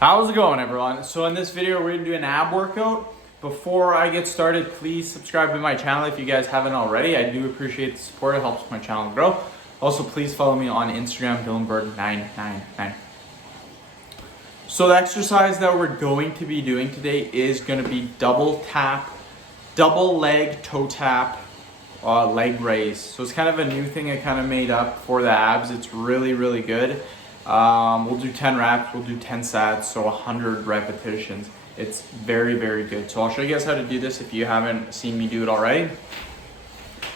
How's it going, everyone? So in this video, we're gonna do an ab workout. Before I get started, please subscribe to my channel if you guys haven't already. I do appreciate the support. It helps my channel grow. Also, please follow me on Instagram, Dylanberg999. So the exercise that we're going to be doing today is gonna be double leg toe tap, leg raise. So it's kind of a new thing I kind of made up for the abs. It's really, really good. We'll do 10 reps, we'll do 10 sets, so 100 repetitions. It's very, very good. So I'll show you guys how to do this if you haven't seen me do it already.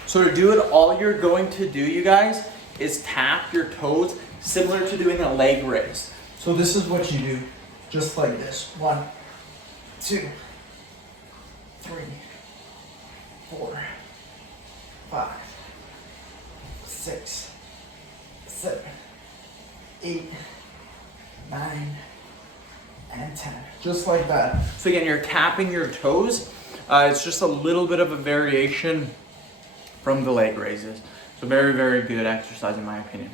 So to do it, all you're going to do, you guys, is tap your toes similar to doing a leg raise. So this is what you do, just like this. 1, 2, 3, 4, 5, 6, 7, 8, 9, and 10. Just like that. So again, you're tapping your toes. It's just a little bit of a variation from the leg raises. So very, very good exercise in my opinion.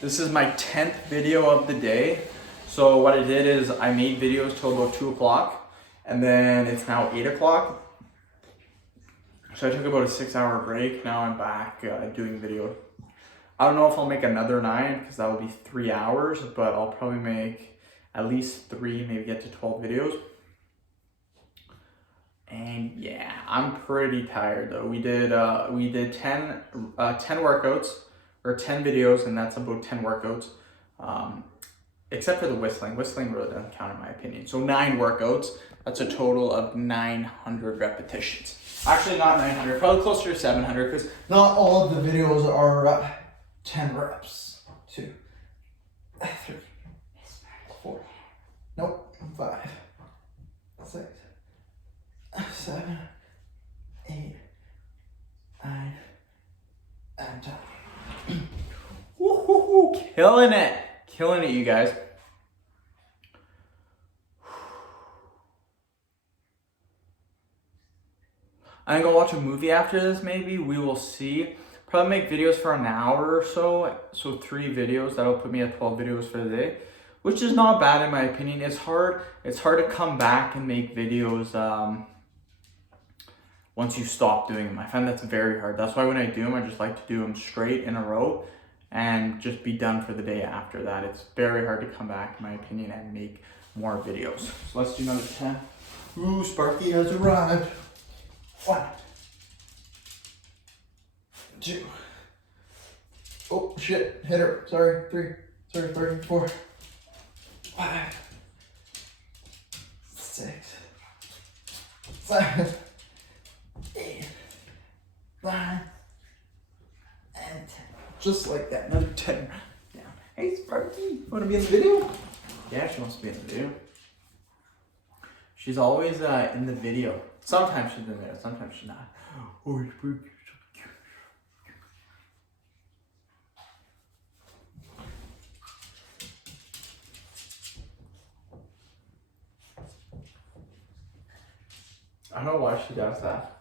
This is my 10th video of the day. So what I did is I made videos till about 2 o'clock. And then it's now 8 o'clock. So I took about a 6-hour break. Now I'm back doing video. I don't know if I'll make another 9 because that would be 3 hours, but I'll probably make at least 3, maybe get to 12 videos. And yeah, I'm pretty tired though. We did 10 workouts or 10 videos, and that's about 10 workouts. Except for the whistling. Whistling really doesn't count in my opinion. So 9 workouts. That's a total of 900 repetitions. Actually, not 900, probably closer to 700 because not all of the videos are 10 reps. 2, 3, 4, nope, 5, 6, 7, 8, 9, and 10. Woo-hoo-hoo, killing it. Killing it, you guys. I'm gonna watch a movie after this, maybe. We will see. Probably make videos for an hour or so. So 3 videos. That'll put me at 12 videos for the day, which is not bad in my opinion. It's hard to come back and make videos once you stop doing them. I find that's very hard. That's why when I do them, I just like to do them straight in a row and just be done for the day after that. It's very hard to come back, in my opinion, and make more videos. So let's do another 10. Ooh, Sparky has arrived. 1, 2. Oh shit, hit her. Sorry, 3. Sorry, 4, 5, 6, 7, 8, 9, and 10. Just like that, another 10. Yeah. Hey Sparky, you wanna be in the video? Yeah, she wants to be in the video. She's always in the video. Sometimes she's in there, sometimes she's not. Oh, Sparky. I don't know why she does that.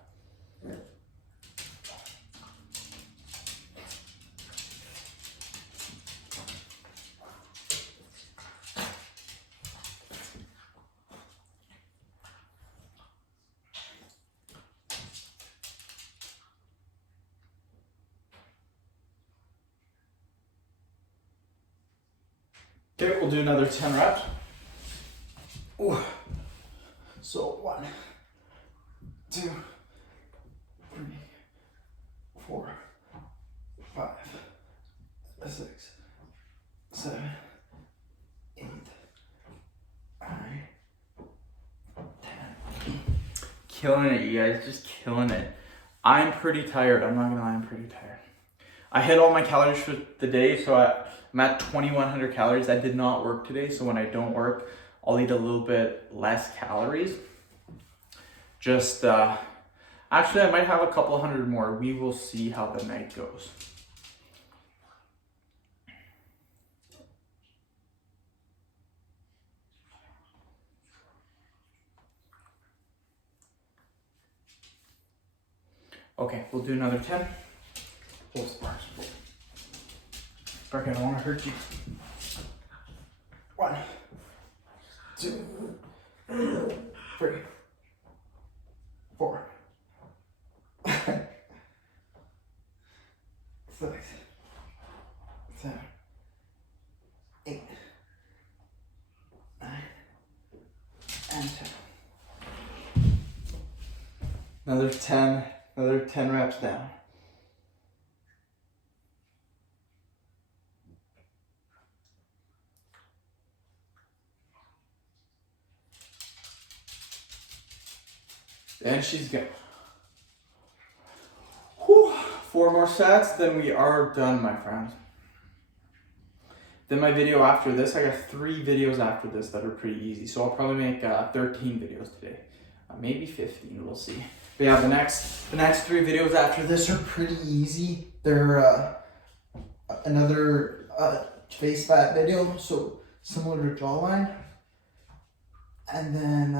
Okay, we'll do another 10 reps. Ooh. So 1, 2, 3, 4, 5, 6, 7, 8, 9, 10. Killing it, you guys, just killing it. I'm pretty tired. I'm not gonna lie, I'm pretty tired. I hit all my calories for the day, so I'm at 2,100 calories. I did not work today, so when I don't work, I'll eat a little bit less calories. Just, actually I might have a couple hundred more. We will see how the night goes. Okay, we'll do another 10. Pull Sparks. Sparky, I don't want to hurt you. 1, 2, 3, 4, 5, 6, 7, 8, 9, and 10. Another 10 reps down. And she's good. Whew. 4 more sets, then we are done, my friends. Then my video after this, I got 3 videos after this that are pretty easy. So I'll probably make 13 videos today. Maybe 15, we'll see. But yeah, the next 3 videos after this are pretty easy. They're another face fat video, so similar to jawline. And then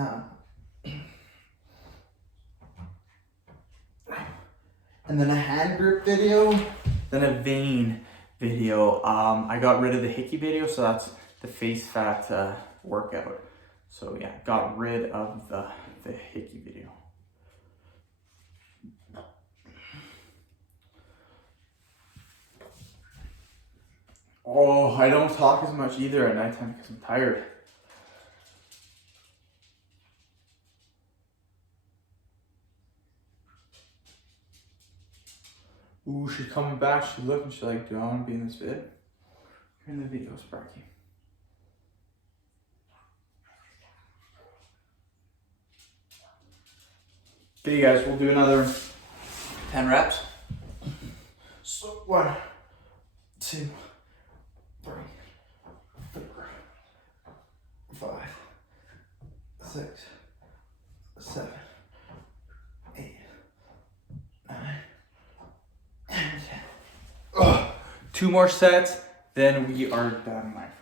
a hand grip video, then a vein video. I got rid of the hickey video, so that's the face fat workout. So yeah, got rid of the hickey video. Oh, I don't talk as much either at nighttime because I'm tired. Ooh, she's coming back. She's looking. She's like, do I want to be in this vid? You're in the video, Sparky. Okay, guys, we'll do another 10 reps. So 1, 2, 3, 4, 5, 6, 7, 8, 9, and 10. Ugh. 2 more sets, then we are done, my friends.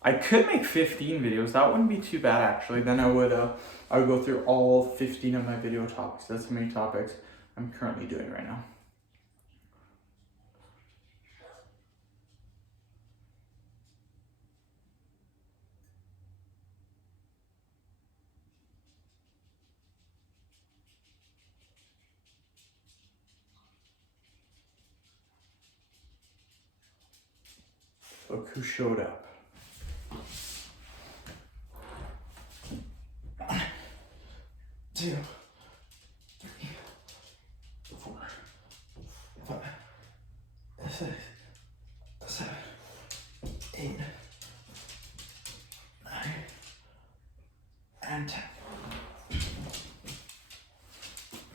I could make 15 videos. That wouldn't be too bad, actually. Then I would go through all 15 of my video topics. That's how many topics I'm currently doing right now. Look who showed up. 1, 2, 3, 4, 5, 6, 7, 8, 9, and 10.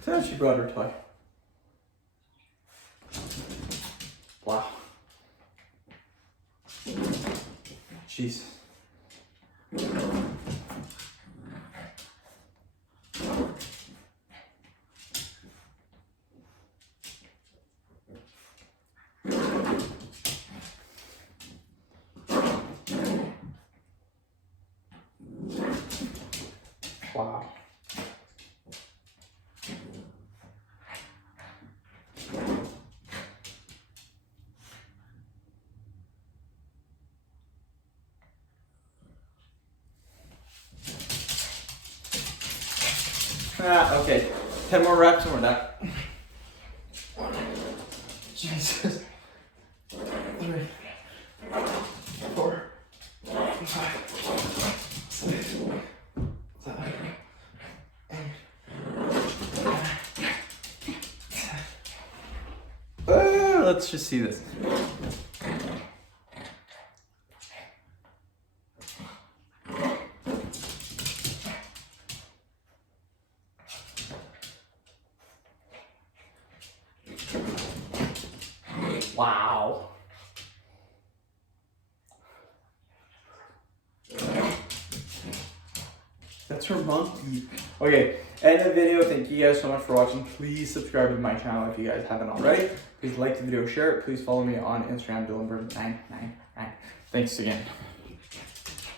So she brought her toy. Wow. Jeez. Wow. Okay, 10 more reps and we're done. Jesus. 3, 4, 5, 6, 7, 8, 9. Let's just see this. Wow. That's her monkey. Okay, end of the video. Thank you guys so much for watching. Please subscribe to my channel if you guys haven't already. Please like the video, share it. Please follow me on Instagram, DylanBurn999. Thanks again.